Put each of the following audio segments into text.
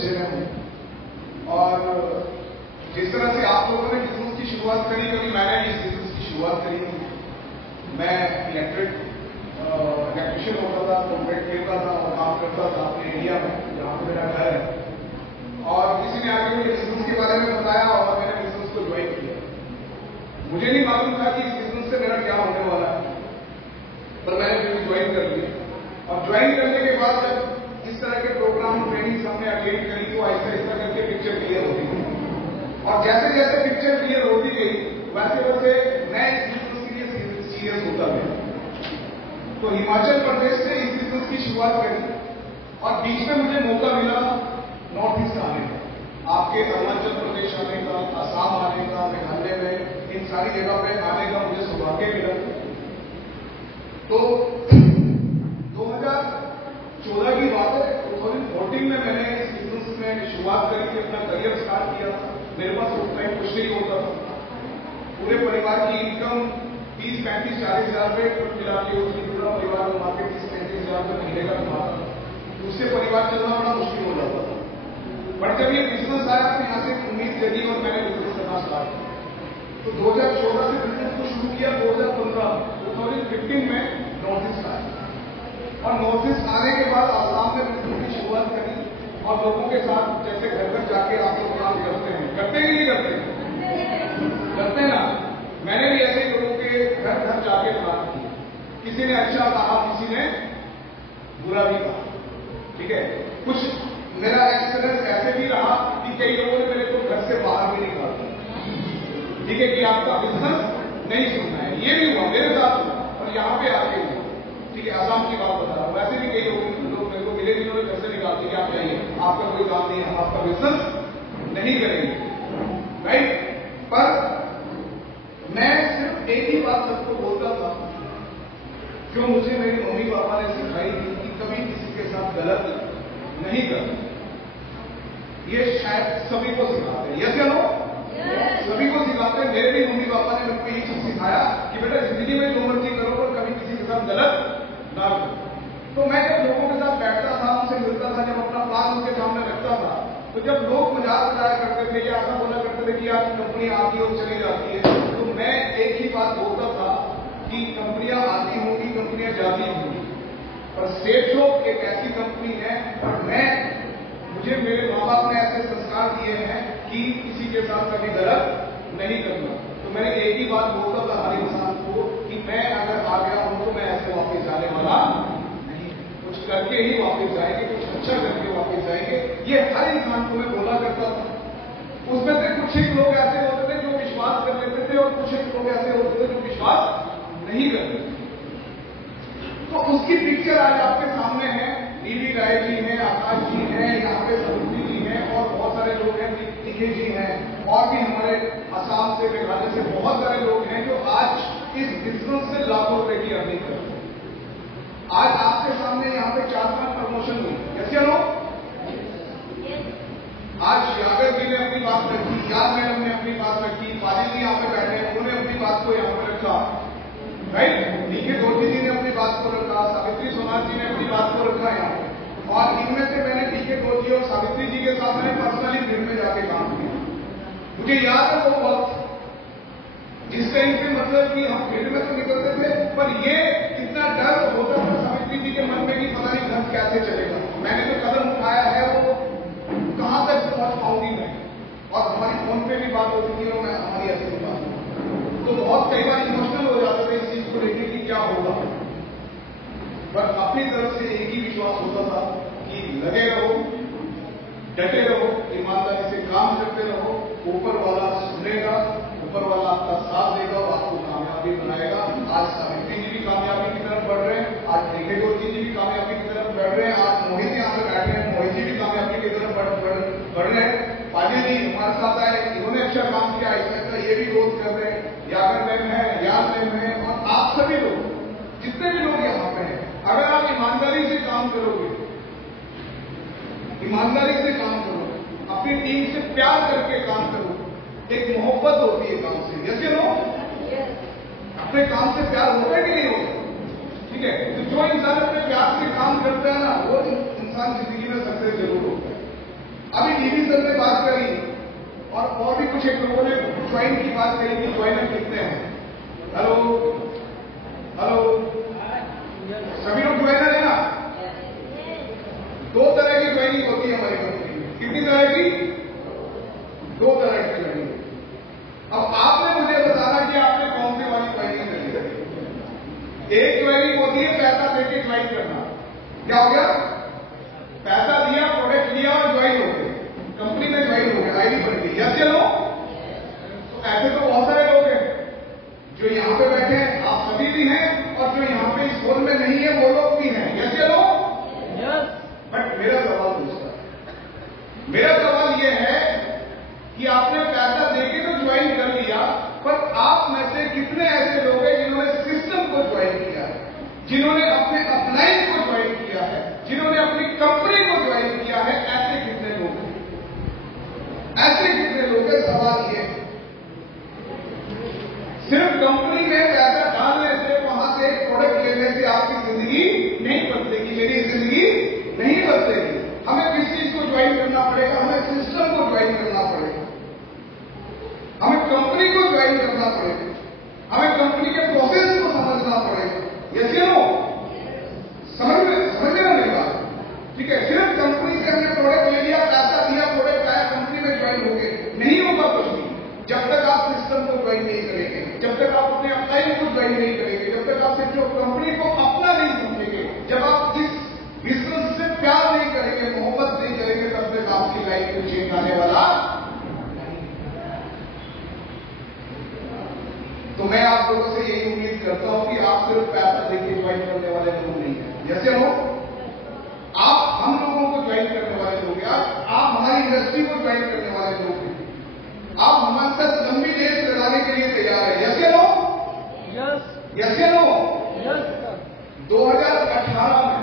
Position है हूँ। और जिस तरह से आप लोगों ने बिजनेस की शुरुआत करी, कभी मैंने भी इस बिजनेस की शुरुआत करी थी। मैं इलेक्ट्रिशियन होता था, कॉन्ट्रैक्ट खेलता था और काम करता था अपने एरिया में जहाँ पे मेरा घर है। और किसी ने आगे मुझे बिजनेस के बारे में बताया और मैंने बिजनेस को ज्वाइन किया। मुझे नहीं मालूम था कि इस बिजनेस से मेरा क्या होने वाला है, पर मैंने फिर ज्वाइन कर लिया। और ज्वाइन करने के बाद जब इस तरह के प्रोग्राम ट्रेनिंग हमने अटेंड करी तो ऐसा ऐसा करके पिक्चर क्लियर होती गई। और जैसे जैसे पिक्चर क्लियर होती गई वैसे वैसे मैं इस बिजनेस के लिए सीरियस होता गया। तो हिमाचल प्रदेश से इस बिजनेस की शुरुआत करी और बीच में मुझे मौका मिला नॉर्थ ईस्ट आने का, आपके अरुणाचल प्रदेश आने का, असम आने का, मेघालय में इन सारी जगह पे आने का मुझे सौभाग्य मिला। तो 2014 की बात है, 2014 में मैंने इस बिजनेस में शुरुआत करी थी, अपना करियर स्टार्ट किया। मेरे पास उस टाइम कुछ नहीं होता था। पूरे परिवार की इनकम 30-35-40 हजार रुपये मिला के उसकी पूरा परिवार मार्केट 30-35 हजार रुपये महीने का कमाता, उससे परिवार चलना बड़ा मुश्किल हो जाता था। बट जब ये बिजनेस आया तो यहाँ से उम्मीद जगी और मैंने बिजनेस करना स्टार्ट किया। तो 2014 से बिजनेस को शुरू किया। 2015 में नॉर्थ ईस्ट आया और नॉर्थ ईस्ट आने के बाद आसाम में बिजनेस की शुरुआत करी और लोगों के साथ जैसे घर घर जाके आप लोग काम करते हैं, करते कि नहीं करते? करते ना। मैंने भी ऐसे लोगों के घर घर जाके काम किया। किसी ने अच्छा कहा, किसी ने बुरा भी कहा, ठीक है। कुछ मेरा एक्सपीरियंस ऐसे भी रहा कि कई लोगों ने मेरे को घर से बाहर भी निकाल दिया, ठीक है, कि आपका बिजनेस नहीं सुनना है। ये भी हुआ मेरे साथ और यहाँ पे आके हुआ, ठीक है। आसाम की बात बता रहा हूँ। वैसे भी कई लोग मेरे को मिले जिन्होंने घर से निकाल दिया कि आप जाइए, आपका कोई काम नहीं है, आपका बिजनेस नहीं करेंगे, राइट। पर मैं सिर्फ एक ही बात सबको बोलता था, जो मुझे मेरे मम्मी पापा ने सिखाई थी कि कभी किसी के साथ गलत नहीं करना। ये शायद सभी को सिखाते हैं, यस या नो? सभी को सिखाते हैं। मेरे भी मम्मी पापा ने मेरे को ये चीज सिखाया कि बेटा जिंदगी में जो मर्जी करो पर कभी किसी के साथ गलत ना करो। तो मैं जब लोगों के साथ बैठता था, उनसे मिलता था, जब अपना प्लान उनके सामने रखता था, तो जब लोग मजाक उड़ाया करते थे या ऐसा बोला करते थे कि यार कंपनी आती है और चली जाती है, तो मैं एक ही बात बोलता था कि कंपनियां आती होंगी, कंपनियां जाती होंगी, पर सेठो एक ऐसी कंपनी है और मुझे मेरे माँ बाप ने ऐसे संस्कार दिए हैं कि किसी के साथ कभी गलत नहीं करना। तो मैंने एक ही बात बोलता था हर इंसान को कि मैं अगर आ गया हूं तो मैं ऐसे वापस जाने वाला नहीं, कुछ करके ही वापस जाएंगे, कुछ अच्छा करके वापस जाएंगे। ये हर इंसान को मैं बोला करता था। उसमें से कुछ ही लोग ऐसे होते थे जो विश्वास कर लेते थे और कुछ ही लोग ऐसे होते थे जो विश्वास नहीं करते। तो उसकी पिक्चर आज आपके सामने है। नीली राय जी हैं, आकाश जी हैं, यहाँ पे सरुद्री जी हैं और बहुत सारे लोग हैं, निखे जी हैं और भी हमारे असम से, मेघालय से बहुत सारे लोग हैं जो आज इस बिजनेस से लाखों रुपए की अर्निंग करते हैं। आज आपके सामने यहाँ पे 4-5 प्रमोशन हुई, कैसे लोग? आज यादव जी ने अपनी बात रखी, याद मैडम ने अपनी बात रखी, पाजी जी यहाँ पे बैठे हैं, उन्होंने अपनी बात को यहाँ पे रखा, राइट। नीके दोषी जी ने अपनी बात को रखा, सावित्री सोनार जी ने अपनी बात को रखा यहाँ पे। और इनमें से मैंने नीके दोषी और सावित्री जी के साथ मैंने पर्सनली फील्ड में जाके काम किया। मुझे याद है वो वक्त जिस टाइम पे मतलब कि हम फील्ड में तो निकलते थे, पर ये कितना डर होता था सावित्री जी के मन में कि पता नहीं धन कैसे चलेगा, मैंने जो कदम उठाया है वो कहां तक पहुंच पाऊंगी मैं। और हमारी फोन पे भी बात होती थी और मैं हमारी ऐसी बात, तो बहुत कई बार इमोशनल हो जाते थे इस चीज को लेकर कि क्या होगा। पर अपनी तरफ से एक ही विश्वास होता था कि लगे रहो, डटे रहो, ईमानदारी से काम करते रहो, ऊपर वाला सुनेगा, ऊपर वाला आपका साथ देगा और आपको कामयाबी बनाएगा। आज सावित्री जी भी कामयाबी की तरफ बढ़ रहे हैं, आज निखे दोषी जी भी कामयाबी की तरफ बढ़ रहे हैं, आज मोहित यहाँ पे बैठे हैं, मोहित जी भी कामयाबी की तरफ बढ़ रहे हैं। पाजी जी हमारे साथ आए, इन्होंने अच्छा काम किया, इसमें ये भी ग्रोथ कर रहे हैं, यागर मैम है, याद मैम है और आप सभी लोग जितने भी लोग यहाँ पे हैं, अगर आप ईमानदारी से काम करोगे, ईमानदारी से काम करोगे, अपनी टीम से प्यार करके काम करोगे, एक मोहब्बत होती है काम से, जैसे लोग अपने काम से प्यार होता है कि नहीं होता, ठीक है। तो जो इंसान अपने प्यार से काम करता है ना, वो इंसान जिंदगी में सक्सेस जरूर होता है। अभी टीवी सर ने बात करी और भी कुछ एक लोगों ने ज्वाइन की बात करी कि ज्वाइनर कितने हैं। हेलो हेलो, सभी लोग ज्वाइनर है ना? दो तरह की ज्वाइनिंग होती है हमारी कंपनी में। कितनी तरह की? दो तरह की ज्वाइनिंग। अब आपने मुझे बताना कि आपने कौन सी वाली ज्वाइनिंग करी है। एक ज्वाइनिंग होती है पैसा देके ज्वाइन करना। क्या हो गया? पैसा दिया, प्रोडक्ट लिया और ज्वाइन हो गए, कंपनी में ज्वाइन हो गए, आईडी बन गई। यस चलो, तो ऐसे तो बहुत सारे लोग हैं जो यहां पे बैठे हैं, आप सभी भी हैं, और जो यहां पे इस होल में नहीं है वो लोग भी हैं। यस चलो, बट मेरा सवाल दूसरा है। मेरा सवाल यह है कि आपने पैसा देके तो ज्वाइन कर लिया, पर आप में से कितने ऐसे लोग हैं जिन्होंने सिस्टम को ज्वाइन किया है, जिन्होंने अपने अपलाइन को ज्वाइन किया है, जिन्होंने अपनी कंपनी को ज्वाइन किया है? ऐसे कितने लोग हैं? ऐसे कितने लोग हैं? सवाल ये, सिर्फ कंपनी में पैसा डालने से, वहां से प्रोडक्ट लेने से आपकी जिंदगी नहीं बदलेगी, मेरी जिंदगी नहीं बदलेगी। हमें किस चीज को ज्वाइन करना पड़ेगा? हमें सिस्टम को ज्वाइन करना पड़ेगा, हमें कंपनी को ज्वाइन करना पड़ेगा, हमें कंपनी के प्रोसेस को समझना पड़ेगा। यस या नो? समझना नहीं बात, ठीक है? सिर्फ कंपनी से हमने प्रोडक्ट ले लिया, पैसा दिया, प्रोडक्ट आया, कंपनी में ज्वाइन हो गए, नहीं होगा कुछ भी जब तक आप सिस्टम को ज्वाइन नहीं करेंगे, जब तक आप अपने अपलाइन को ज्वाइन नहीं करेंगे, जब तक आप सिर्फ कंपनी को अपना नहीं समझेंगे, जब आप इस बिजनेस से प्यार नहीं करेंगे, मोहब्बत नहीं करेंगे, तब तक आपकी लाइफ में चेंज आने वाला। तो मैं आप लोगों से यही उम्मीद करता हूं कि आप सिर्फ पैसा देके ज्वाइन करने वाले लोग नहीं हैं। जैसे हो आप हम लोगों को ज्वाइन करने वाले लोग हैं, आप हमारी इंडस्ट्री को ज्वाइन करने वाले लोग हैं, आप हमारे साथ लंबी रेस लगाने के लिए तैयार है। यस या नो? यस या नो? 2018 में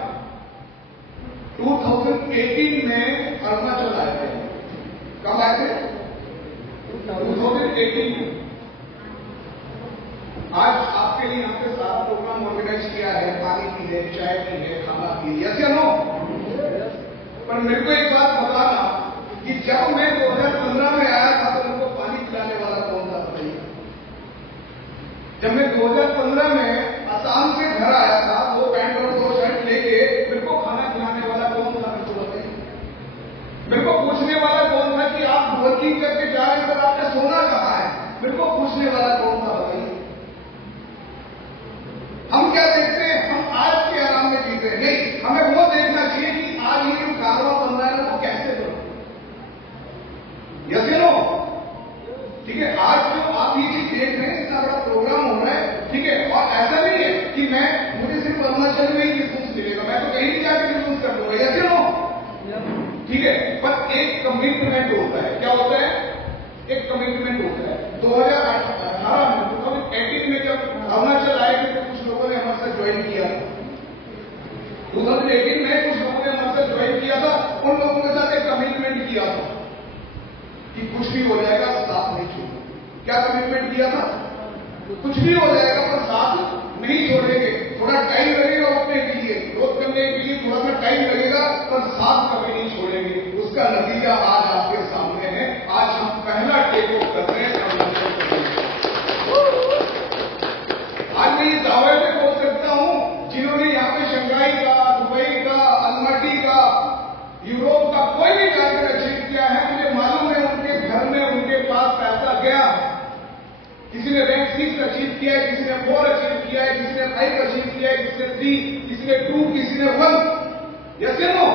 2018 में अरुणाचल आए थे। कब आए थे? 2018 में। आज आपके लिए यहाँ पे सारा प्रोग्राम ऑर्गेनाइज किया है, पानी की है, चाय की है, खाना की है। यस या नो? पर मेरे को एक बात बताना कि जब मैं 2015 में आया था तो उनको पानी पिलाने वाला कौन था? बताइए। जब मैं 2015 में असम से घर आया था, 2 पैंट और 2 शर्ट लेके, मेरे को खाना खिलाने वाला कौन था? मेरे को बताइए। मेरे को पूछने वाला कौन था कि आप वर्किंग करके जा रहे हैं पर आपने सोना कहाँ है? मेरे को पूछने वाला कौन था? बताइए। हम क्या देखते हैं? हम आज के आराम में जीते हैं। नहीं, हमें वो देखना चाहिए कि आज ये जो कारवा बन रहा है वो कैसे बना। यस या नो? ठीक है, आज जो आप ये चीज देख रहे हैं, इतना बड़ा प्रोग्राम हो रहा है, ठीक है, और ऐसा नहीं है कि मुझे सिर्फ अरुणाचल में ही रिस्पॉन्स मिलेगा, मैं तो कहीं भी जाकर रिस्पॉन्स कर दूंगा। यस या नो? ठीक है, पर एक कमिटमेंट होता है। क्या होता है? एक कमिटमेंट होता है। 2018 में 2018 में जब अरुणाचल आए थे तो कुछ लोगों ने हमारे साथ ज्वाइन किया था। 2018 में कुछ लोगों ने हमारे साथ ज्वाइन किया था, उन लोगों के साथ एक कमिटमेंट किया था कि कुछ भी हो जाएगा साथ नहीं छोड़ेंगे। क्या कमिटमेंट किया था? कुछ भी हो जाएगा पर साथ नहीं छोड़ेंगे। थोड़ा टाइम लगेगा उठने के लिए, ग्रोथ करने के लिए थोड़ा सा टाइम लगेगा, पर साथ कभी नहीं छोड़ेंगे। उसका नतीजा आज आपके सामने है। आज हम पहला टेक ऑफ कर रहे हैं। आज मैं ये दावे पे बोल सकता हूं, जिन्होंने यहाँ पे शंघाई का, दुबई का, अलमाटी का, यूरोप का कोई भी टारगेट अचीव किया है, मुझे मालूम है उनके घर में उनके पास पैसा गया। किसी ने रैंक 6 अचीव किया है, किसी ने 4 अचीव किया है, किसी ने 5 अचीव किया है, किसी ने 3, किसी ने 2, किसी ने 1। यस या नो?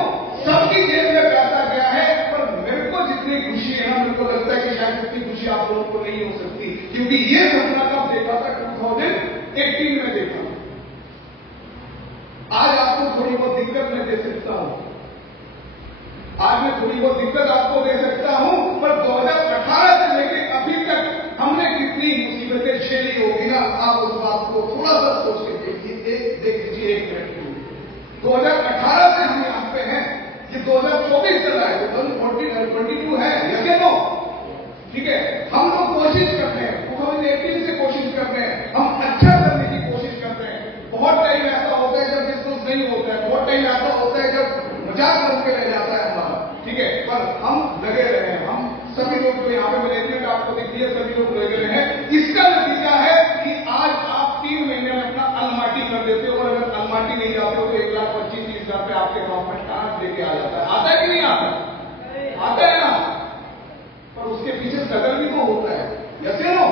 सबकी जेब में पैसा गया है। पर मेरे को जितनी खुशी है ना, मेरे को लगता है कि शायद उतनी खुशी आप लोगों को नहीं हो सकती, क्योंकि ये सपना कब देखा था? 2018 में देखा। आज आपको थोड़ी बहुत दिक्कत मैं दे सकता हूं, आज मैं थोड़ी बहुत दिक्कत आपको दे सकता हूं, पर 2018 से लेकर अभी तक हमने कितनी मुसीबतें झेली होगी ना, आप उस बात को थोड़ा सा सोच के देखिए, देख लीजिए 1 मिनट के लिए। 2018 से हम यहां पे हैं, ये 2024 चल रहा है, 2022 है। यस या नो? ठीक है, हम लोग कोशिश करते हैं, 2018 से कोशिश करते हैं, हम अच्छा करने की कोशिश करते हैं। बहुत टाइम ऐसा होता है जब बिजनेस नहीं होता है, बहुत टाइम ऐसा होता है जब मजाक करके रह जाता है हमारा, ठीक है, पर हम डांट लेके आ जाता है। आता है कि नहीं आता? आता है ना। पर उसके पीछे स्ट्रगल भी तो होता है। Yes no?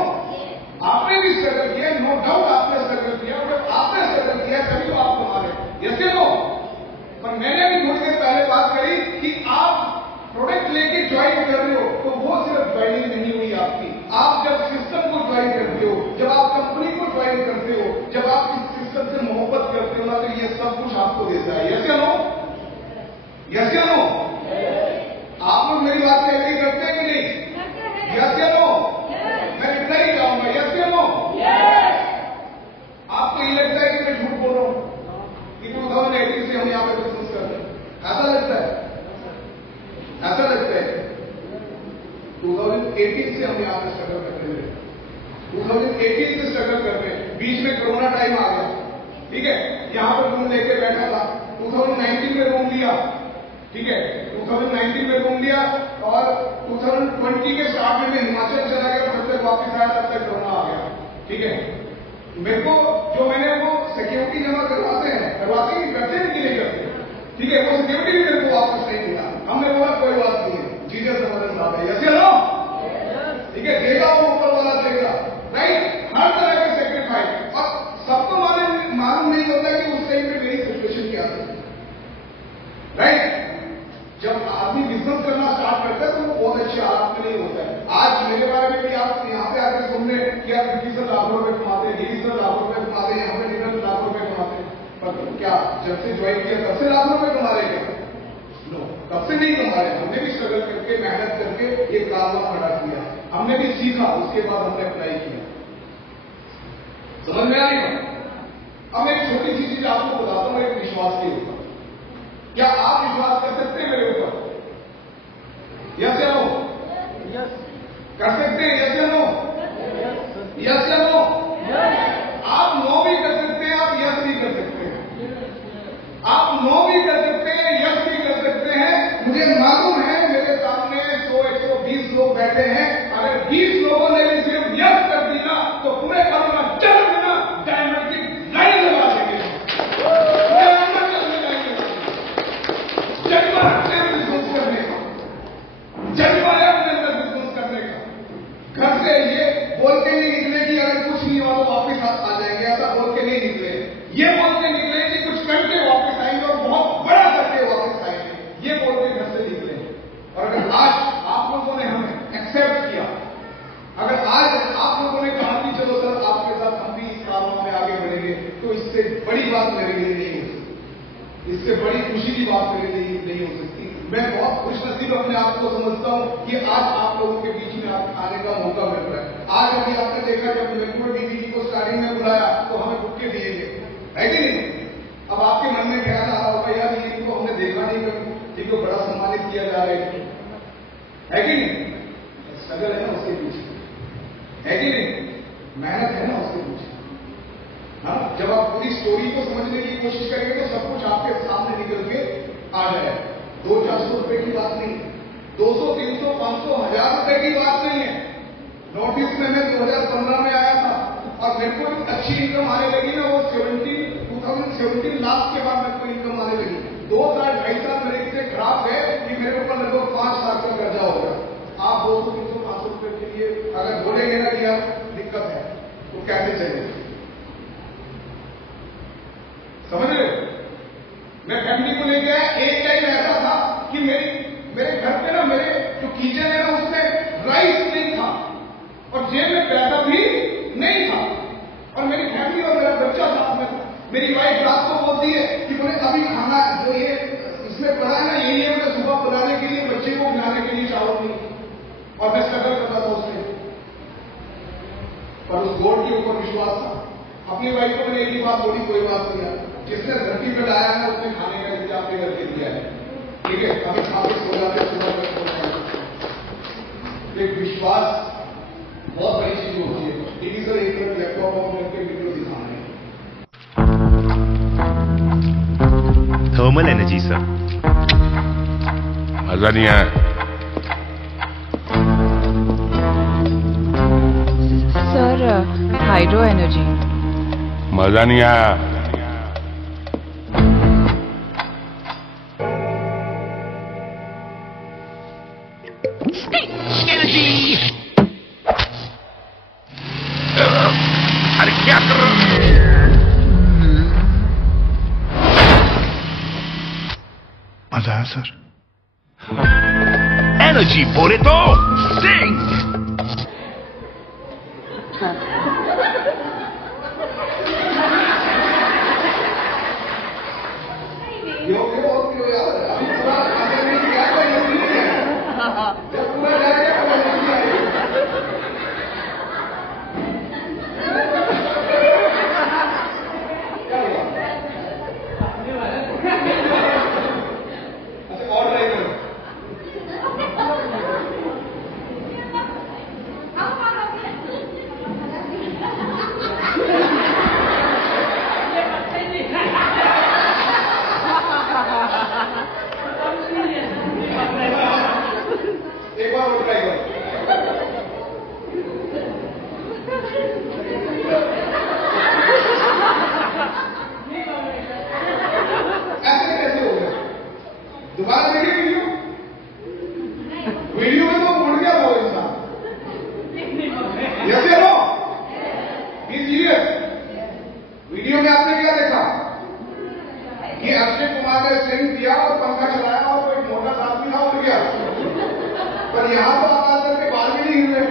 आपने भी स्ट्रगल किया, नो डाउट आपने स्ट्रगल किया, बट आपने स्ट्रगल किया तभी तो आप कमा रहे। Yes no? पर मैंने भी थोड़ी देर पहले बात करी कि आप प्रोडक्ट लेके ज्वाइन कर रहे हो तो वो सिर्फ ज्वाइनिंग नहीं हुई आपकी। आप जब सिस्टम को ज्वाइन करते हो, जब आप कंपनी को ज्वाइन करते हो, जब आप इस सिस्टम से मोहब्बत करते हो ना, तो ये सब कुछ आपको देता है। यस या नो? यस या नो? आप लोग मेरी बात से एग्री करते हैं कि नहीं? यस या नो? मैं इतना ही कहूंगा। यस या नो? आपको ये लगता है कि मैं झूठ बोल रहा हूं कि 2018 से हम यहाँ पे बिजनेस कर रहे हैं? ऐसा लगता है? ऐसा लगता है? 2018 से हम यहाँ पे स्ट्रगल कर रहे हैं। 2018 से स्ट्रगल कर रहे हैं। बीच में कोरोना टाइम आ गया, ठीक है? यहाँ पर रूम लेके बैठा था। 2019 में रूम लिया, ठीक है? 2019 में रूम लिया और 2020 के स्टार्ट में हिमाचल चला गया। जब तक वापस आया तब तक कोरोना आ गया, ठीक है? मेरे को जो मैंने वो सिक्योरिटी जमा करवाते हैं, करवाते ही करते हैं कि नहीं करते, ठीक है? वो सिक्योरिटी भी मेरे को वापस नहीं दिया। हमने बोला कोई बात नहीं है, जीजस समझ साहब है। यस या नो? ठीक है, देगा वो ऊपर वाला देगा, राइट? हर तरह के सेक्रीफाइस। और सबको मालूम नहीं होता कि उस टाइम पे मेरी सिचुएशन क्या थी, राइट? जब आदमी बिजनेस करना स्टार्ट करता है तो वो बहुत अच्छे हालात में नहीं होता है। आज मेरे बारे में भी आप यहाँ पे आकर सुन रहे कि आप 21 लाख रुपए कमाते हैं, 20 लाख रुपए कमाते हैं, यहाँ पे 1.5 लाख रुपए कमाते हैं। पर क्या जब से ज्वाइन किया तब से लाख रुपए कमा रहे क्या? नो, तब से नहीं कमा रहे। हमने भी स्ट्रगल करके, मेहनत करके ये कारोबार खड़ा किया, हमने भी सीखा, उसके बाद हमने अप्लाई किया। समझ में आई? अब एक छोटी सी चीज आपको बताता हूं, एक विश्वास के ऊपर। क्या आप विश्वास कर सकते हैं मेरे ऊपर? यस या नो? यस। कर सकते हैं? यस या नो? यस या नो? आप नो भी कर सकते हैं, आप यस भी कर सकते हैं। आप नो भी कर सकते हैं, यस भी कर सकते हैं। मुझे मालूम है मेरे सामने 100-120 लोग बैठे हैं। अगर 20 लोगों ने भी सिर्फ यस कर दिया तो पूरे करोना चल देना, डायमंड की लाइन लगा देंगे। जज्बा है बिजनेस करने का, जज्बा है अपने अंदर बिजनेस करने का। घर से ये बोल के नहीं निकले कि अगर कुछ नहीं हुआ तो वापिस आ जाएंगे, ऐसा बोल के नहीं निकले। ये बोल के निकले कि कुछ करके वापस आएंगे और बहुत बड़ा करके वापस आएंगे, ये बोल के घर से निकले। और अगर आज आप लोगों ने हमें एक्सेप्ट किया, अगर आज आप लोगों ने कहा कि चलो सर आपके साथ हम भी इस कारोबार में आगे बढ़ेंगे, तो इससे बड़ी बात मेरे लिए नहीं हो सकती, इससे बड़ी खुशी की बात मेरे लिए नहीं हो सकती। मैं बहुत खुशनसीब अपने आप को समझता हूं कि आज आप लोगों के बीच में आने का मौका मिल रहा है। आज अभी आपने देखा जब मेरे दीदी जी को स्टार्टिंग में बुलाया तो हमें बुक्के दिए गए, है कि नहीं? अब आपके मन में ख्याल आ रहा होगा यार ये इनको हमने देखा नहीं कभी, इनको बड़ा सम्मानित किया जा रहा है कि नहीं? स्ट्रगल है ना उसके पीछे, है कि नहीं? मेहनत है ना उसके पीछे। हाँ, जब आप पूरी स्टोरी को समझने की कोशिश करेंगे तो सब कुछ आपके सामने निकल के आ जाए। 200-400 रुपए की बात नहीं, 200, 300, 500, 1000 रुपए की बात नहीं है। नोटिस में मैं 2015 में आया था और मेरे को अच्छी इनकम आने लगी ना, वो 2017 लास्ट के बाद मेरे को इनकम आने लगी। 2 साल 2.5 साल मेरे इतने खराब गए कि मेरे ऊपर लगभग 5 लाख का कर्जा हो गया। आप 200, 300, 500 रुपए के लिए अगर बोलेंगे ना कि यार दिक्कत है तो कैसे चलेगा? समझ रहे हो? मैं फैमिली को लेके आया, एक टाइम ऐसा था कि मेरे घर पे ना मेरे जो किचन है ना उसमें राइस नहीं था और जेब में पैसा भी नहीं था और मेरी फैमिली और मेरा बच्चा साथ में था। मेरी वाइफ रात को बोलती है कि बोले अभी खाना जो ये इसमें पड़ा है ना, ये नहीं है, मैं सुबह बनाने के लिए बच्चे को खिलाने के लिए चावल नहीं, और मैं स्ट्रगल करता था उसमें। पर उस गॉड के ऊपर विश्वास था। अपनी वाइफ को मैंने एक ही बात बोली, कोई बात नहीं है, जिसने धरती पर लाया है उसने खाने का इंतजाम अपने करके दिया है, ठीक है? अभी खा के सो जाते, सुबह तक सो जाते। एक विश्वास बहुत बड़ी चीज होती है। टीवी सर एक मिनट लैपटॉप ऑन करके वीडियो दिखाना है। Thermal energy sir. मजा नहीं आया सर? Hydro energy. मजा नहीं आया। एनर्जी। अरे क्या कर रहा है? मजा आया सर? एनर्जी बोले तो सिंह। एक बार और ट्राई करो। ऐसे कैसे हो गया? दोबारा देखिए वीडियो। वीडियो में तो उड़ गया वो इंसान। यस या नो? Be serious. वीडियो में आपने क्या देखा कि अक्षय कुमार ने स्विंग किया और पंखा चलाया और कोई मोटा आदमी था उड़ गया, पर यहां तो आकाश करके बाल भी नहीं हिल रहे।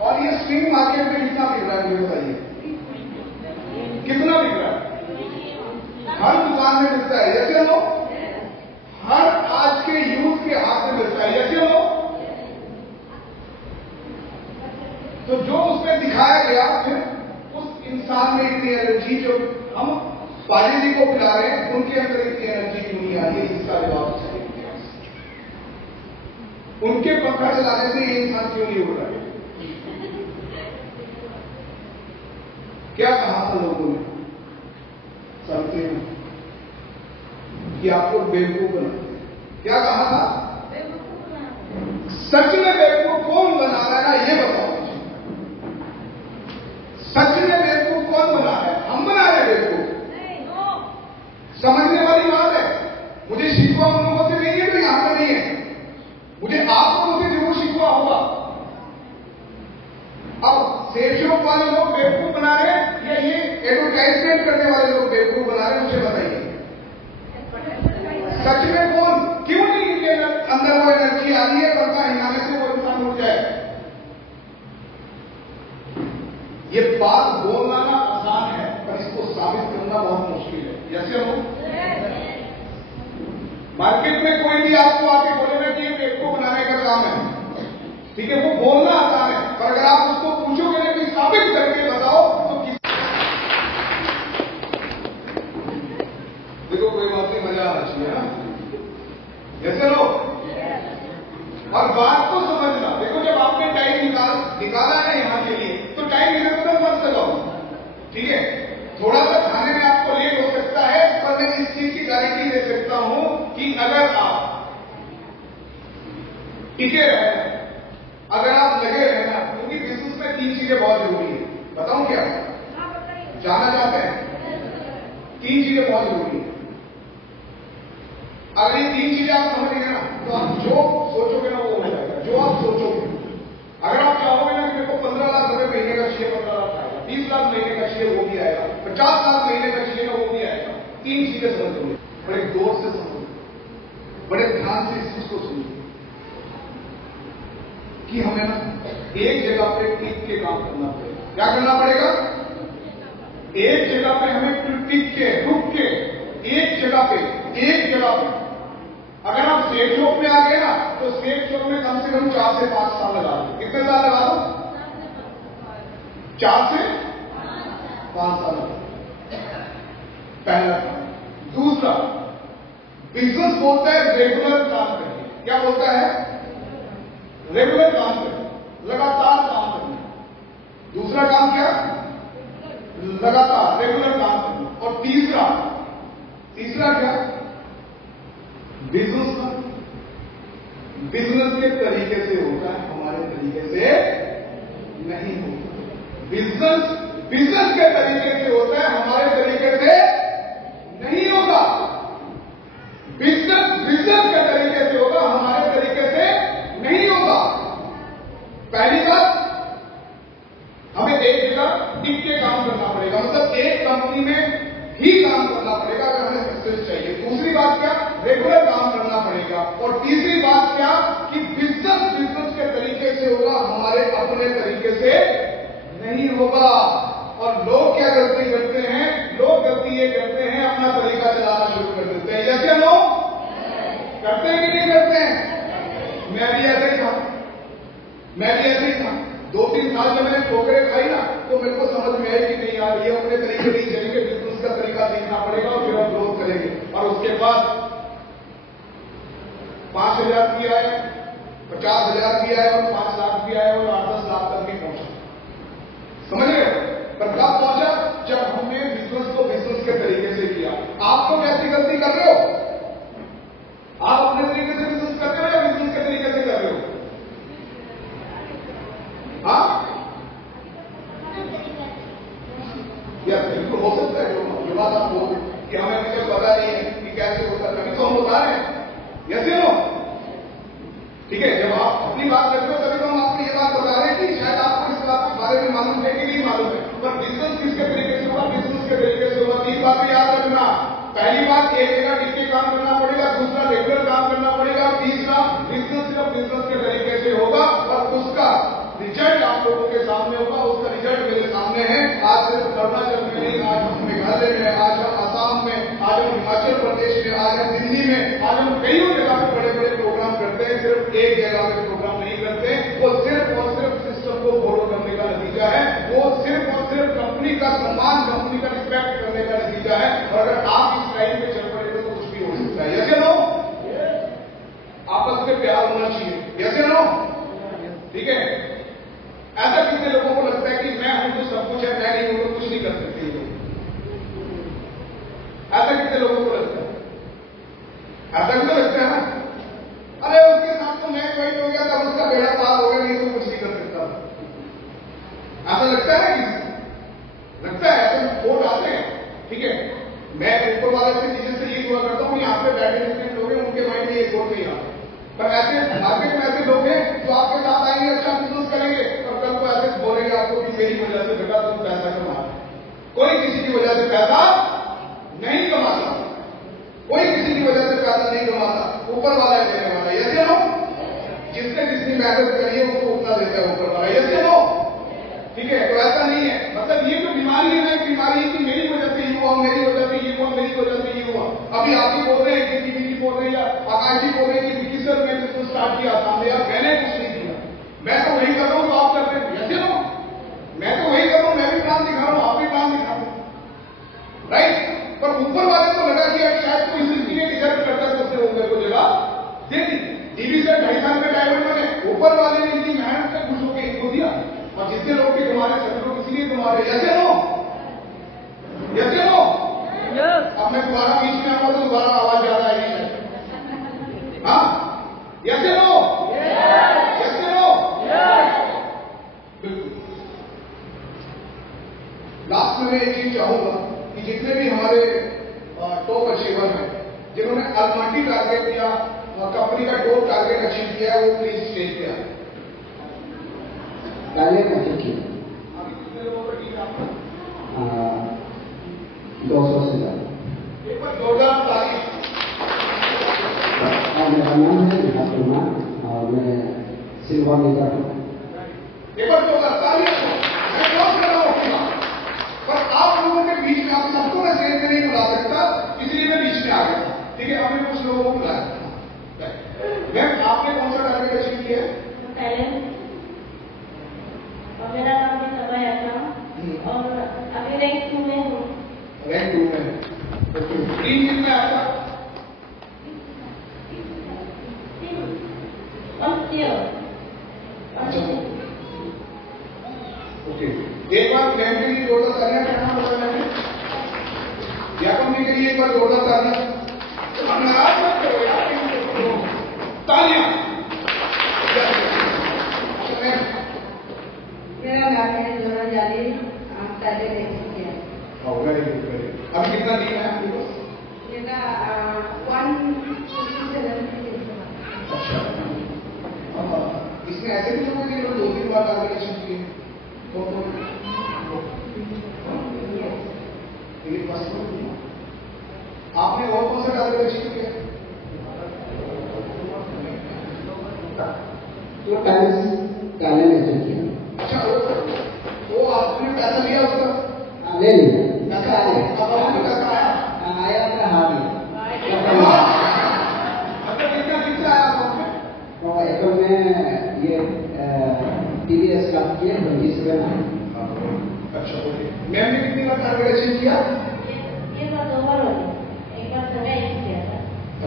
और ये स्विंग मार्केट में कितना बिक रहा है मुझे बताइए? कितना बिक रहा है? हर दुकान में मिलता है। यस या नो? हर आज के यूथ के हाथ में मिलता है। यस या नो? तो जो उसमें दिखाया गया, फिर उस इंसान में इतनी एनर्जी जो हम पाजी जी को पिला रहे हैं, उनके अंदर इतनी एनर्जी क्यों नहीं आ रही है? इसका जवाब चाहिए। उनके पंखा चलाने से ये इंसान क्यों नहीं उड़ रहा है? क्या कहा था लोगों ने सबसे कि आपको बेवकूफ बनाते? क्या कहा था? सच में बेवकूफ कौन बना रहा है ना, ये बताओ मुझे। सच में बेवकूफ कौन बना रहा है? हम बना रहे हैं बेवकूफ? समझने वाली बात है। मुझे शिकवा उन लोगों से नहीं है तो यहां पर नहीं है, मुझे आप लोगों से जरूर शिकवा होगा। अब सेठियों वाले लोग बेवकूफ बना रहे हैं या ये एडवर्टाइजमेंट करने वाले लोग बेवकूफ बना रहे हैं? मुझे बताइए। सच में कौन? क्यों नहीं इनके अंदर वो एनर्जी आ रही है पंखा हिलाने से वो इंसान उठ जाए? ये बात बोलना ना आसान है, पर इसको साबित करना बहुत मुश्किल है। जैसे हो मार्केट में कोई भी आपको आके बोलेगा कि ये बेवकूफ बनाने का काम है, ठीक है, वो बोलना आसान है, पर अगर आप उसको पूछोगे ना कि साबित करके बताओ तो देखो कोई बात नहीं, मजा आना चाहिए ना। जैसे लो और बात को समझना। देखो जब आपने टाइम निकाला है यहां के लिए, तो टाइम इधर उधर मत लगाओ, ठीक है? थोड़ा सा खाने में आपको लेट हो सकता है, पर मैं इस चीज की गारंटी दे सकता हूं कि अगर आप टिके रहे, अगर आप लगे रहना, क्योंकि बिजनेस में 3 चीजें बहुत जरूरी है। बताऊं क्या? जाना चाहते हैं? 3 चीजें बहुत जरूरी है। अगर ये 3 चीजें आप समझ गए ना, तो आप जो सोचोगे ना वो हो जाएगा। जो आप सोचोगे, अगर आप चाहोगे ना कि मेरे को 15 लाख रुपए महीने का चाहिए, 15 लाख आएगा, 20 लाख महीने का चाहिए, वो भी आएगा, 50 लाख महीने का चाहिए, वो भी आएगा। 3 चीजें समझोगे, बड़े गौर से समझोगे, बड़े ध्यान से इस चीज को सुनिए कि हमें ना एक जगह पे टिक के काम करना पड़ेगा। क्या करना पड़ेगा? एक जगह पे हमें टिक के, रुक के, एक जगह पे। अगर आप स्टेट जॉब में आ गए ना, तो स्टेट जॉब में कम से कम 4 से 5 साल लगा दो। कितने साल लगा दो? 4 से 5 साल लगा दो। पहला काम। दूसरा, बिजनेस बोलता है रेगुलर काम करिए। क्या बोलता है? रेगुलर काम करिए, लगातार काम करिए। दूसरा काम क्या? लगातार रेगुलर काम करिए। और तीसरा क्या? बिजनेस के तरीके से होता है, हमारे तरीके से नहीं होता। बिजनेस के तरीके से होता है, हमारे तरीके से नहीं होता। ही काम करना पड़ेगा अगर हमें सक्सेस चाहिए। दूसरी बात क्या, रेगुलर काम करना पड़ेगा। और तीसरी बात क्या कि बिजनेस के तरीके से होगा, हमारे अपने तरीके से नहीं होगा। और लोग क्या गलती करते हैं, लोग गलती ये करते हैं अपना तरीका चलाना शुरू कर देते हैं। जैसे लोग करते हैं कि नहीं करते हैं? मैं भी ऐसे ही था, 2-3 साल जब मैंने ठोकरें खाई ना तो मेरे को समझ में आई कि नहीं यार ये अपने तरीके नहीं चलेंगे, बिजनेस का तरीका सीखना पड़ेगा और फिर हम ग्रोथ करेंगे। और उसके बाद 5,000 भी आए, 50,000 भी आए और 5 लाख भी आए और 8-10 लाख तक भी पहुंचा। समझ रहे हो? पर कब पहुंचा? जब हमने बिजनेस को बिजनेस के तरीके से किया। आप तो कैसी गलती कर रहे हो? आप अपने तरीके से बिजनेस कर रहे हो या बिजनेस के तरीके से कर रहे हो? हाँ, या बिल्कुल हो सकता है ये बात आप बोल कि हमें मुझे पता नहीं है कि कैसे होता है, तभी तो हम बता रहे हैं। Yes no? ठीक है, जब आप अपनी बात करते हो तभी तो हम आपको ये बात बता रहे हैं कि शायद आपको इस बात के बारे में मालूम है कि नहीं मालूम है। पर बिजनेस किसके तरीके से होगा? बिजनेस के तरीके से होगा। 3 बातें याद रखना। पहली बात, एक जगह टिक के काम करना पड़ेगा। दूसरा, रेगुलर काम करना पड़ेगा। तीसरा, बिजनेस सिर्फ बिजनेस के तरीके से होगा और उसका रिजल्ट आप लोगों के सामने होगा। उसका रिजल्ट मेरे सामने है। आज सिर्फ अरुणाचल में नहीं, आज हम मेघालय में, आज हम असम में, आज हम हिमाचल प्रदेश में, आज हम दिल्ली में, आज हम कई जगह पे बड़े बड़े प्रोग्राम करते हैं। सिर्फ एक जगह पे प्रोग्राम नहीं करते, वो सिर्फ और सिर्फ सिस्टम को फॉलो करने का नतीजा है। वो सिर्फ और सिर्फ कंपनी का सम्मान, कंपनी का रिस्पेक्ट करने का नतीजा है। और अगर आप इस लाइन में चल पड़े तो कुछ भी हो सकता है। यस या नो? आपस में प्यार होना चाहिए। यस या नो? ठीक है। ऐसा कितने लोगों को लगता है कि मैं हूं तो सब कुछ है, मैं नहीं हूं तो कुछ नहीं कर सकते लोग? ऐसा कितने लोगों को लगता है? ऐसा भी तो लगता है ना? अरे उसके साथ तो मैं ज्वाइन हो गया तब उसका बेड़ा पार हो गया, नहीं तो कुछ नहीं कर सकता। ऐसा लगता है किसी? लगता है? ऐसे वोट आते हैं, ठीक है। मैं ऊपर वाले से चीजें से ये दुआ करता हूं, यहाँ पे बैठे जितने लोग हैं उनके माइंड में ये सोच नहीं आता। पर ऐसे मार्केट में ऐसे लोग हैं जो आपके साथ आएंगे, अच्छा बिजनेस करेंगे और कल को ऐसे बोलेंगे आपको कि मेरी वजह से बेटा तुम पैसा कमा। कोई किसी की वजह से पैसा नहीं कमाता, कोई किसी की वजह से पैसा नहीं कमाता, ऊपर वाला है देने वाला। Yes no? जिसने जितनी मेहनत करी है उसको उतना देता है ऊपर वाला। Yes no? ठीक है। तो ऐसा नहीं है, मतलब ये जो बीमारी है ना, एक बीमारी है कि मेरी वजह से ये हुआ, मेरी वजह से ये हुआ, मेरी वजह से ये हुआ। अभी आप ही बोल रहे हैं कि दीदी बोल रहे हैं या आकाश जी बोल रहे हैं कि विकी सर ने बिजनेस स्टार्ट किया सामने, यार मैंने कुछ नहीं किया, मैं तो वही कर रहा हूं तो आप कर रहे हैं। Yes no? मैं तो वही कर रहा हूं, मैं भी काम दिखा रहा हूं, आप भी काम दिखा रहे हैं, राइट? पर ऊपर वाले को लगा कि शायद कोई इसलिए डिजर्व करता है, उसने मेरे को जगह दे दी। डीबी से 2.5 साल में डायवर्ट बने, ऊपर वाले ने इनकी मेहनत से खुश होकर इनको दिया। और जितने लोग भी कमा रहे सभी लोग इसीलिए कमा रहे। Yes no? Yes no? अब मैं दोबारा बीच में आऊंगा तो दोबारा आवाज ज्यादा आएगी शायद। हाँ? Yes no? Yes no? बिल्कुल। लास्ट में मैं एक चीज चाहूंगा कि जितने भी हमारे टॉप अचीवर हैं, जिन्होंने मल्टी टारगेट या कंपनी का टॉप टारगेट अचीव किया है, वो प्लीज स्टेज पे आए। पहले मैंने की 200 से ज्यादा। एक बार जोरदार ताली। मेरा नाम है विकास कुमार और मैं सिल्वर लीडर हूँ। एक बार जोरदार ताली। मैं क्लोज कर रहा हूँ, पर आप लोगों के बीच में आप सबको मैं स्टेज पे नहीं बुला सकता, इसलिए मैं बीच में आ गया। ठीक है, हमने कुछ लोगों को बुलाया। मैम आपने कौन सा टारगेट अचीव किया है? पहले और मेरा नाम है समय ऐसा और अभी रैंक 2 में हूँ। रैंक 2 में ओके। 3 दिन में आपका ओके। एक बार मैम के लिए जोरदार तालियां। क्या नाम होता है? याकूब जी के लिए एक बार जोरदार तालियां। नाराज मत करो यार, तालियां। मेरा नाम है जोना जाली, पहले रैंक किया। अभी कितना दिन है आपके पास? मेरा 157। अच्छा। इसमें ऐसे भी लोग हैं जो 2-3 बार टारगेट अचीव किए तो ये फर्स्ट आपने और कौन सा टारगेट अचीव किया? तो काले ने अचीव किया। अच्छा, वो आपने पैसा लिया उसका? ले लिया। पैसा अकाउंट में पैसा आया? आया अपना हाथ में। मतलब कितना आया अकाउंट में? तो अकाउंट में ये TVS का किया 27 आया। अच्छा, ओके। मैम ने कितनी बार टारगेट अचीव किया? ये बार 2 बार हो गई, एक बार संगाई किया था।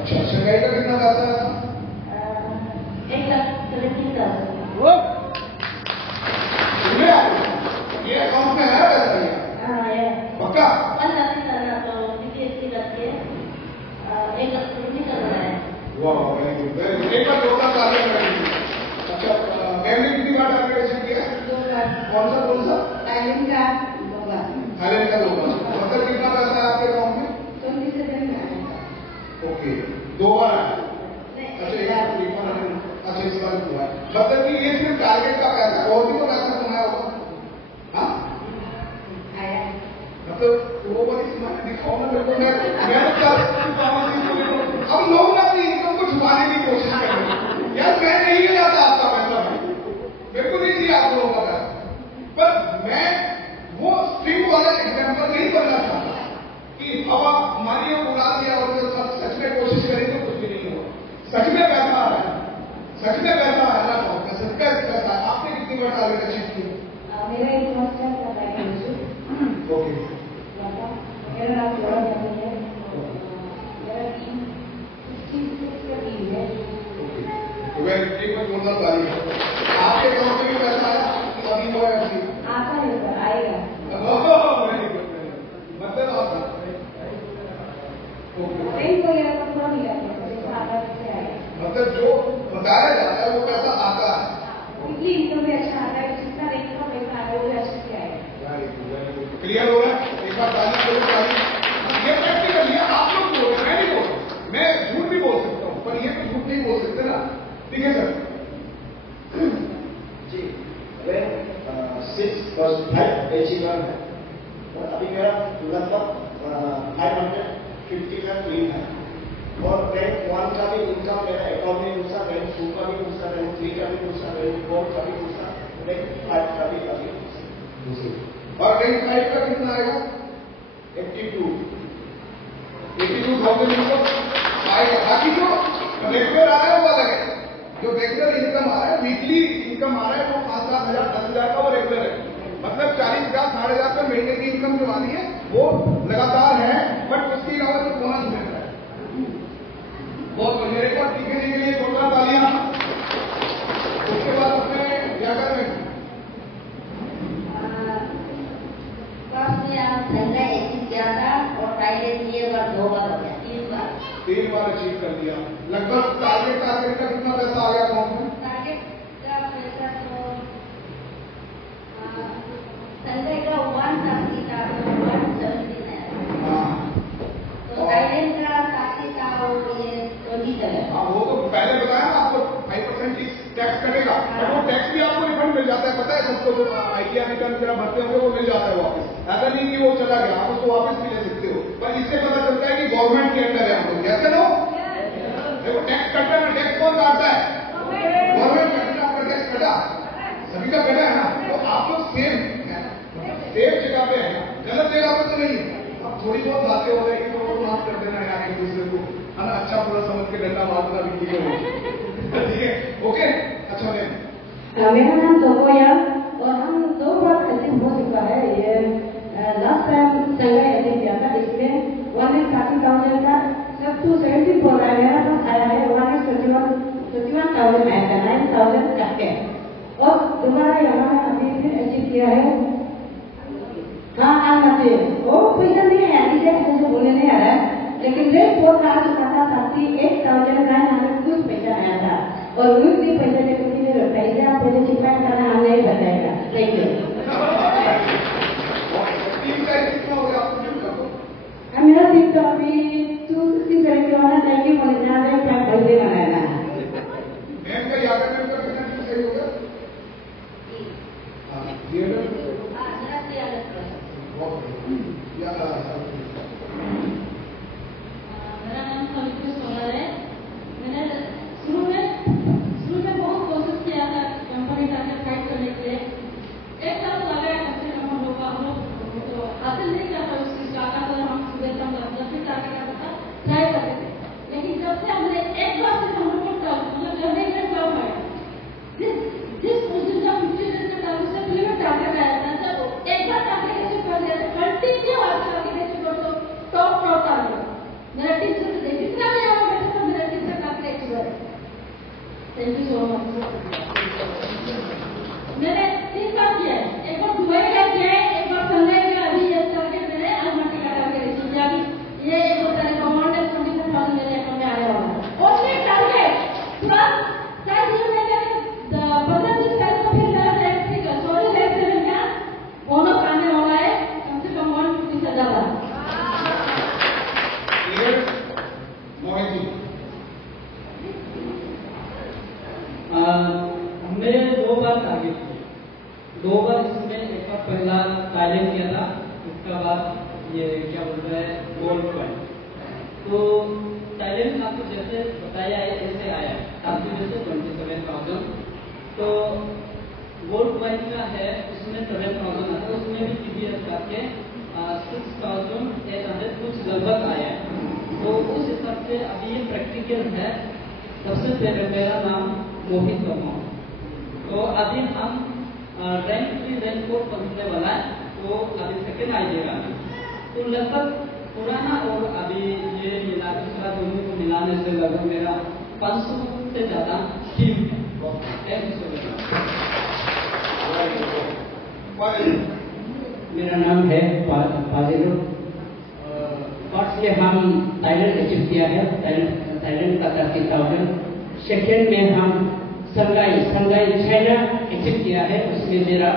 अच्छा, संगाई का कितना पैसा आया? 1,70,000। ये अकाउंट में है पैसा लिया? हाँ है। पक्का? 1 लाख करना तो CPSC करके 1,70,000 करना है। वाह, वेरी गुड। एक बार 2 बार टारगेट करेंगे। अच्छा, मैम ने कितनी बार टारगेट अचीव किया? 2 बार। कौन सा? टाइमिंग का 2 बार। थाईलैंड का 2 बार। मतलब कितना पैसा है आपके अकाउंट में? 27 में आया। ओके, 2 बार आया। नहीं, अच्छा, एक बार। अच्छा, इस बार हुआ है। मतलब कि ये सिर्फ टारगेट का पैसा, और भी तो पैसा कमाया होगा? हाँ, आया। मतलब वो वाली सीमा दिखाओ ना मेरे को। अब लोग ना अपनी इनकम को छुपाने की कोशिश कर रहे हैं। यार, मैं नहीं ले जाता आपका पैसा, मेरे को नहीं चाहिए आप लोगों का पैसा। पर मैं वो स्ट्रिंग वाला एग्जाम्पल नहीं बनना चाहता कि हवा मानिए उड़ा दिया और सच में कोशिश करेंगे तो कुछ भी नहीं होगा। सच में पैसा आ रहा है, सच में पैसा आ रहा है, सच में पैसा है। आपने कितनी बार टारगेट अचीव किया? मेरा एक मास्टर का पैकेज। ओके, मेरा नाम जोड़ा जाता है। मेरा टीम 66 का टीम है। तो मैं एक बार जोरदार ताली है। आपके अकाउंट में भी पैसा आया अभी हुआ है? आता है सर, आएगा। मतलब आप ट्रेन को यार थोड़ा मिला है, आता से आएगा। मतलब जो बताया जाता है वो पैसा आता है। इसलिए इनकम भी अच्छा आता है, जितना रेट का पैसा आता है वो भी अच्छे से आएगा। क्लियर हो रहा है? एक बार ताली करो, ताली। ये प्रैक्टिकल है, आप लोग बोल रहे, मैं नहीं बोल रहा। मैं झूठ भी बोल सकता हूँ, पर ये तो झूठ नहीं बोल सकते ना। ठीक है सर जी। 6% एचीवर है और अभी मेरा लगभग 550 का क्लीन है। और बैंक 1 का भी इनकम मेरा अकाउंट में घुसा, बैंक 2 का भी घुसा, बैंक 3 का भी घुसा, बैंक 4 का भी घुसा, बैंक 5 का भी घुसा। और बैंक 5 का कितना आएगा? 82,000 इनकम आएगा। बाकी जो रेगुलर आ रहा है वो अलग है। जो रेगुलर इनकम आ रहा है, वीकली इनकम आ रहा है, वो 5,000, 10,000 का वो रेगुलर है। मतलब 40,000, 60,000 का महीने की इनकम जो आनी है वो लगातार है, बट उसके अलावा जो बोनस मिल रहा है बहुत बढ़िया। एक बार टीके के लिए जोरदार तालियां। उसके बाद अपने व्याकरण में संगाई अचीव किया था और टाइलेंट ये बार 2 बार हो गया, 3 बार अचीव कर दिया। लगभग टारगेट का कितना पैसा आ गया अकाउंट में? टारगेट का पैसा तो संगाई का 170 था, 170 है। तो टाइलेंट का 60 था और ये 27। हाँ, वो तो पहले बताया ना आपको 5% टैक्स कटेगा, और वो टैक्स भी आपको रिफंड मिल जाता है। पता है सबको, जो आईटीआर रिटर्न वगैरह भरते होंगे वो मिल जाता है वापस। ऐसा नहीं कि वो चला गया, आप उसको वापस भी ले सकते हो। पर इससे पता चलता है कि गवर्नमेंट के अंदर है हम लोग। कैसे लो देखो, टैक्स कटता है ना, टैक्स कौन काटता है? गवर्नमेंट कटता है। आपका टैक्स कटा, सभी का कटा है ना। तो आप लोग सेम है, सेम जगह पे है, गलत जगह पे तो नहीं। अब थोड़ी बहुत बातें हो रही तो वो माफ कर देना यार, एक दूसरे को है ना। अच्छा पूरा समझ के डंडा मारना भी ठीक है। ओके, अच्छा मैम। मेरा नाम सोफिया और हम 2 बार अचीव हो चुका है। ये लास्ट टाइम संगाई अचीव किया था, इसमें 1,30,000 का सब 274 है। मेरा पास आया है 1,51,000 आया था, 9,000 करके। और दोबारा यहाँ अभी फिर अचीव किया है। हाँ, आना चाहिए। वो पैसा नहीं आया, ऐसे बोले नहीं आ रहा है, लेकिन रेट बहुत आ चुका था। 38,900 कुछ पैसा आया था और वीक भी पैसा लेकर पैसा पहले चिंता करना हम नहीं बताएगा। Thank you. मेरा टीम तो अभी 267 के वाला थैंक यू बोले जा रहे हैं, पैसे लगाना मैम का याद करने का कितना सही होगा? Thank you so much. मैंने 3 बार किया है, एक बार दुबई का किया है, एक बार संजय का अभी ये करके मैंने अलमाटी का करके रिसीव किया। ये एक बार अमाउंट है 24,000 मेरे अकाउंट में आने वाला है। और ये टारगेट पूरा शायद ये मैंने 15 दिन पहले तो फिर मेरा लेफ्ट 7 का बोनस आने वाला है, कम से कम 150,000। मोहित जी, हमने 2 बार टारगेट किया, 2 बार इसमें एक बार पहला टाइलेंट किया था, उसका बाद ये क्या बोलते हैं गोल्ड कॉइन। तो टाइलेंट आपको जैसे बताया है ऐसे आया आपको जैसे 27,000। तो गोल्ड कॉइन का है उसमें 7,000 आता है, उसमें भी TVS करके 6,800 कुछ लगभग आया है। तो उस हिसाब से अभी ये प्रैक्टिकल है। सबसे पहले मेरा नाम मोहित वर्मा। तो अभी हम रैंक 3 रैंक 4 पहुंचने वाला है, तो अभी सेकेंड आइएगा। तो लगभग पुराना और अभी ये मिला दूसरा दोनों को मिलाने से लगभग मेरा 500 से ज्यादा टीम है। मेरा नाम है फाजिलुर। फर्स्ट में हम थाईलैंड अचीव किया है, थाईलैंड का 30,000। सेकेंड में हम संघाई चाइना अचीव किया है, उसमें मेरा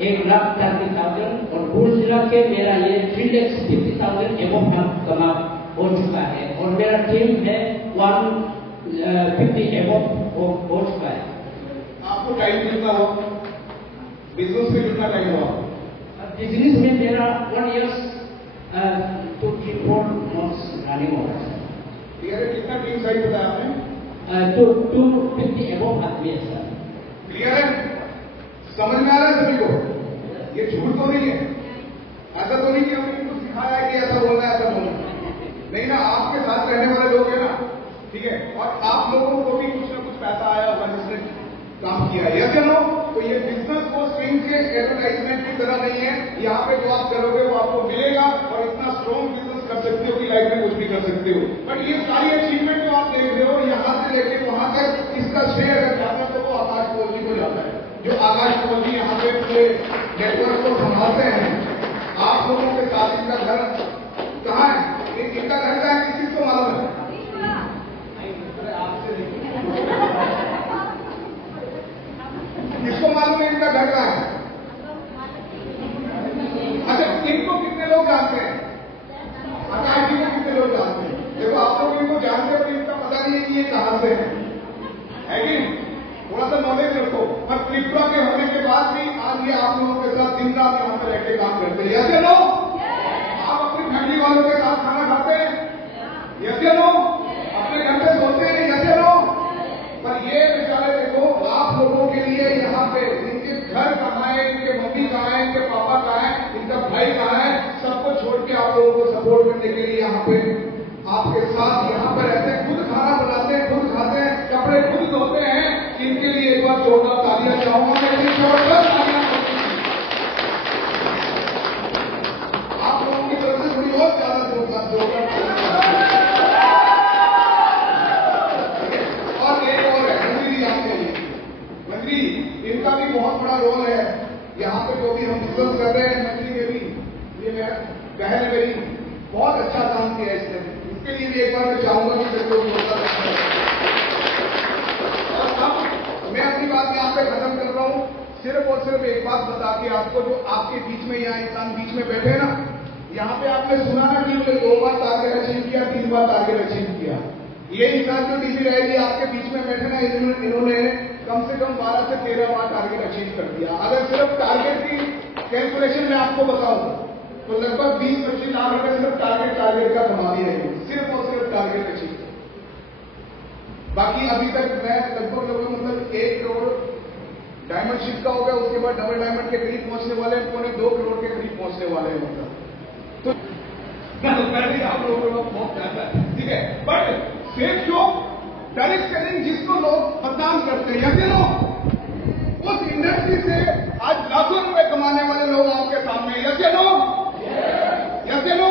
1,30,000। और भूल जिला के मेरा ये 3,50,000 एवं हम कमा हो चुका है। और मेरा टीम है 150 एवं हो चुका है। आपको टाइम कितना हुआ बिजनेस में, कितना टाइम हुआ? बिजनेस में मेरा 1 year to 4 months रनिंग हो रहा है। क्लियर है? कितना टीम साइज बताया आपने? 250 एवं आदमी है सर। क्लियर है? समझ में आ रहा है सभी को? ये झूठ तो नहीं है, ऐसा तो नहीं कि हमने इनको सिखाया है कि ऐसा बोलना है, ऐसा बोलना नहीं ना। आपके साथ रहने वाले लोग हैं ना, ठीक है, और आप लोगों को भी कुछ ना कुछ पैसा आया होगा जिसने काम किया है, यस या नो? तो ये बिजनेस को स्ट्रिंग के एडवर्टाइजमेंट की तरह नहीं है। यहाँ पे जो आप करोगे वो आपको मिलेगा, और इतना स्ट्रॉन्ग बिजनेस कर सकते हो कि लाइफ में कुछ भी कर सकते हो। बट ये सारी अचीवमेंट जो आप देख रहे हो यहाँ से लेके वहां तक, इसका श्रेय अगर जाता है तो वो आकाश कोहली जी को जाता है। जो आकाश कोहली जी यहाँ पे पूरे नेटवर्क को संभालते हैं, आप लोगों के साथ इनका घर कहाँ है? इनका घर का है, किसी को मालूम है? आपसे किसको मालूम है इनका घर कहाँ है? अच्छा, इनको कितने लोग जानते हैं? आकाश जी को कितने लोग जानते हैं? देखो, आप लोग इनको जानते हो, इनका पता नहीं है कि ये कहां से है कि नहीं? थोड़ा सा नॉलेज रखो। पर त्रिपुरा के होने के बाद भी आज ये आप लोगों के साथ दिन रात यहाँ पर रहकर काम करते हैं, यस या नो? आप अपनी फैमिली वालों के साथ खाना खाते हैं, यस या नो? अपने घर पे सोते हैं, यस या नो? पर ये बेचारे देखो, आप लोगों के लिए यहाँ पे इनके घर कहाँ है, इनके मम्मी कहाँ है, इनके पापा कहाँ है, इनका भाई कहाँ है, सबको छोड़ के आप लोगों को सपोर्ट करने के लिए यहाँ पे आपके साथ यहाँ पे रहते हैं। खुद खाना बनाते हैं, खुद खाते हैं, कपड़े खुद धोते हैं। इनके लिए एक बार जोरदार तालियां चाहूंगा मैं, इतनी जबरदस्त तालियां। आप लोगों की तरफ से थोड़ी और ज्यादा जोरदार। और एक और है मंत्री जी, आपके लिए मंत्री, इनका भी बहुत बड़ा रोल है यहाँ पे। जो भी हम बिजनेस कर रहे हैं, मंत्री के भी, ये मेरा बहन है मेरी, बहुत अच्छा काम किया इसने। इसके लिए भी एक बार मैं चाहूंगा कि सबको जोरदार। और अब मैं अपनी बात यहाँ पे खत्म कर रहा हूँ, सिर्फ और सिर्फ एक बात बता के आपको, जो आपके बीच में यहाँ इंसान बीच में बैठे ना, यहाँ पे आपने सुना ना कि 2 बार टारगेट अचीव किया, 3 बार टारगेट अचीव किया। ये इंसान जो डीजी रहेगी आपके बीच में बैठे ना, इन्होंने कम से कम 12 से 13 बार टारगेट अचीव कर दिया। अगर सिर्फ टारगेट की कैलकुलेशन में आपको बताऊं तो लगभग 20-25 लाख रुपए सिर्फ टारगेट का कमा दिया है, सिर्फ और सिर्फ टारगेट अचीव। बाकी अभी तक मैं लगभग मतलब 1 करोड़ डायमंड शिप का हो गया, उसके बाद डबल डायमंड के करीब पहुंचने वाले हैं, 2 करोड़ के करीब पहुंचने वाले हैं। मतलब तो पहले आप लोगों को बहुत ज्यादा है, ठीक है। बट सिर्फ जो डायरेक्ट सेलिंग जिसको लोग बदनाम करते हैं, या लोग उस इंडस्ट्री से आज लाखों रुपए कमाने वाले लोग आपके सामने, यस या नो? यस या नो?